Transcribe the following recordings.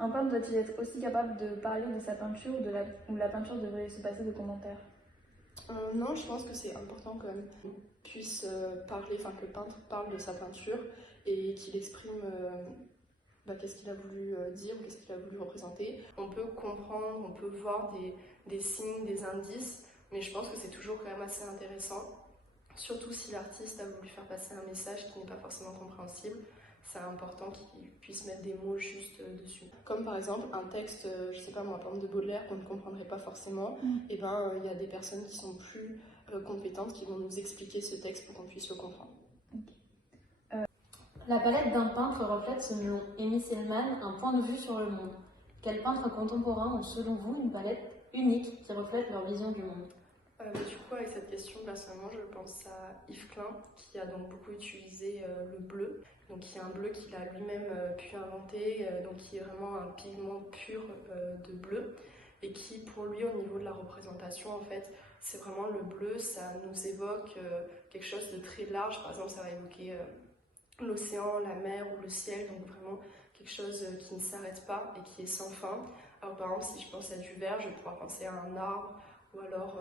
Un peintre doit-il être aussi capable de parler de sa peinture ou la peinture devrait se passer de commentaires? Non, je pense que c'est important quand même qu'on puisse parler, enfin que le peintre parle de sa peinture et qu'il exprime qu'est-ce qu'il a voulu dire, qu'est-ce qu'il a voulu représenter. On peut comprendre, on peut voir des signes, des indices, mais je pense que c'est toujours quand même assez intéressant, surtout si l'artiste a voulu faire passer un message qui n'est pas forcément compréhensible. C'est important qu'il puisse mettre des mots juste dessus. Comme par exemple un texte, je sais pas moi, par exemple de Baudelaire qu'on ne comprendrait pas forcément, et il y a des personnes qui sont plus compétentes qui vont nous expliquer ce texte pour qu'on puisse le comprendre. La palette d'un peintre reflète, selon Amy Selman, un point de vue sur le monde. Quels peintres contemporains ont selon vous une palette unique qui reflète leur vision du monde? Du coup, avec cette question, personnellement, je pense à Yves Klein, qui a donc beaucoup utilisé le bleu, donc qui est un bleu qu'il a lui-même pu inventer, donc qui est vraiment un pigment pur de bleu, et qui, pour lui, au niveau de la représentation, en fait, c'est vraiment le bleu, ça nous évoque quelque chose de très large. Par exemple, ça va évoquer l'océan, la mer ou le ciel, donc vraiment quelque chose qui ne s'arrête pas et qui est sans fin. Alors par exemple, si je pense à du vert, je vais pouvoir penser à un arbre ou alors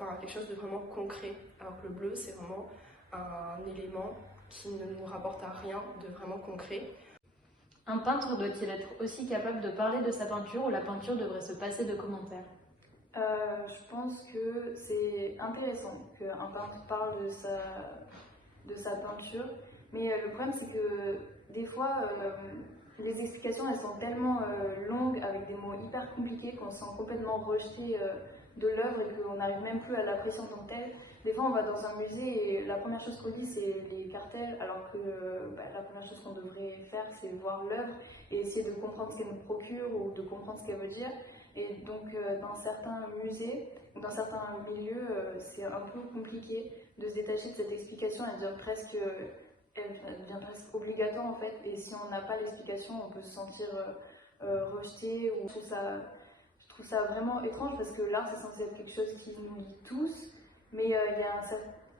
à quelque chose de vraiment concret. Alors que le bleu, c'est vraiment un élément qui ne nous rapporte à rien de vraiment concret. Un peintre doit-il être aussi capable de parler de sa peinture ou la peinture devrait se passer de commentaires? Je pense que c'est intéressant qu'un peintre parle de sa peinture, mais le problème c'est que des fois les explications elles sont tellement longues avec des mots hyper compliqués qu'on se sent complètement rejeté de l'œuvre et qu'on n'arrive même plus à l'apprécier en tant que telle. Des fois on va dans un musée et la première chose qu'on dit c'est les cartels, alors que la première chose qu'on devrait faire c'est voir l'œuvre et essayer de comprendre ce qu'elle nous procure ou de comprendre ce qu'elle veut dire. Et donc dans certains musées, dans certains milieux, c'est un peu compliqué de se détacher de cette explication. Elle devient presque obligatoire en fait. Et si on n'a pas l'explication, on peut se sentir rejeté. Ou je trouve ça vraiment étrange parce que l'art c'est censé être quelque chose qui nous lie tous, mais il y a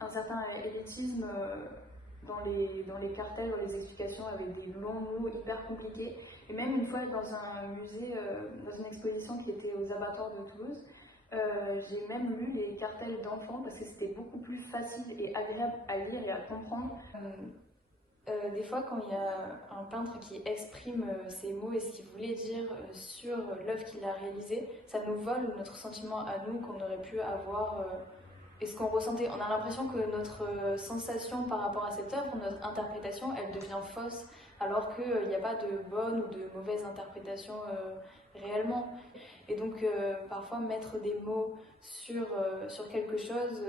un certain élitisme dans les cartels ou les explications avec des longs mots hyper compliqués. Et même une fois dans un musée, dans une exposition qui était aux abattoirs de Toulouse, j'ai même lu les cartels d'enfants parce que c'était beaucoup plus facile et agréable à lire et à comprendre. Des fois, quand il y a un peintre qui exprime ses mots et ce qu'il voulait dire sur l'œuvre qu'il a réalisée, ça nous vole notre sentiment à nous qu'on aurait pu avoir et ce qu'on ressentait. On a l'impression que notre sensation par rapport à cette œuvre, notre interprétation, elle devient fausse, alors qu'il n'y a pas de bonne ou de mauvaise interprétation réellement. Et donc, parfois, mettre des mots sur quelque chose,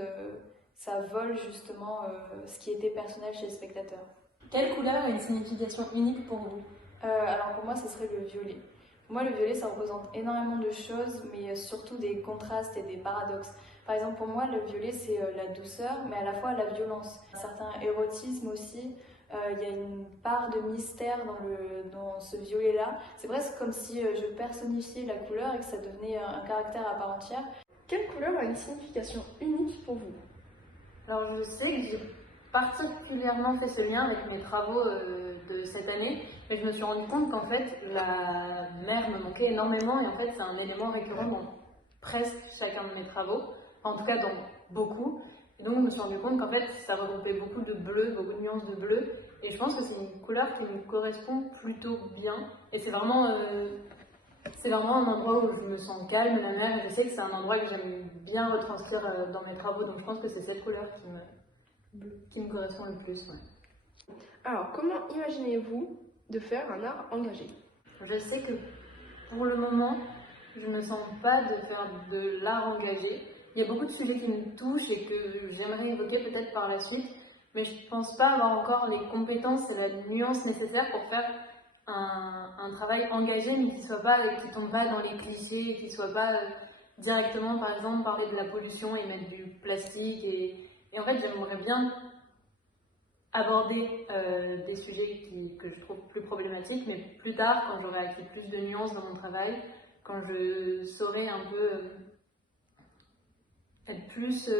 ça vole justement ce qui était personnel chez le spectateur. Quelle couleur a une signification unique pour vous? Alors pour moi, ce serait le violet. Pour moi, le violet, ça représente énormément de choses, mais surtout des contrastes et des paradoxes. Par exemple, pour moi, le violet, c'est la douceur, mais à la fois la violence. Un certain érotisme aussi. Il y a une part de mystère dans ce violet-là. C'est presque comme si je personnifiais la couleur et que ça devenait un caractère à part entière. Quelle couleur a une signification unique pour vous? Alors je sais que j'ai particulièrement fait ce lien avec mes travaux de cette année, mais je me suis rendu compte qu'en fait la mer me manquait énormément et en fait c'est un élément récurrent dans presque chacun de mes travaux, en tout cas dans beaucoup. Et donc je me suis rendu compte qu'en fait ça regroupait beaucoup de bleu, beaucoup de nuances de bleu, et je pense que c'est une couleur qui me correspond plutôt bien. Et c'est vraiment un endroit où je me sens calme, la mer, et je sais que c'est un endroit que j'aime bien retranscrire dans mes travaux, donc je pense que c'est cette couleur qui me correspond le plus. Ouais. Alors, comment imaginez-vous de faire un art engagé? Je sais que pour le moment, je ne sens pas de faire de l'art engagé. Il y a beaucoup de sujets qui me touchent et que j'aimerais évoquer peut-être par la suite, mais je ne pense pas avoir encore les compétences et la nuance nécessaire pour faire un travail engagé, mais qui tombe pas dans les clichés, qui soit pas directement, par exemple, parler de la pollution et mettre du plastique. Et en fait, j'aimerais bien aborder des sujets que je trouve plus problématiques, mais plus tard, quand j'aurai acquis plus de nuances dans mon travail, quand je saurai un peu être plus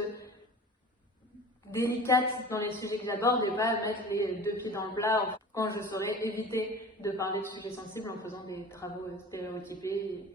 délicate dans les sujets que j'aborde et pas mettre les deux pieds dans le plat. quand je saurais éviter de parler de sujets sensibles en faisant des travaux stéréotypés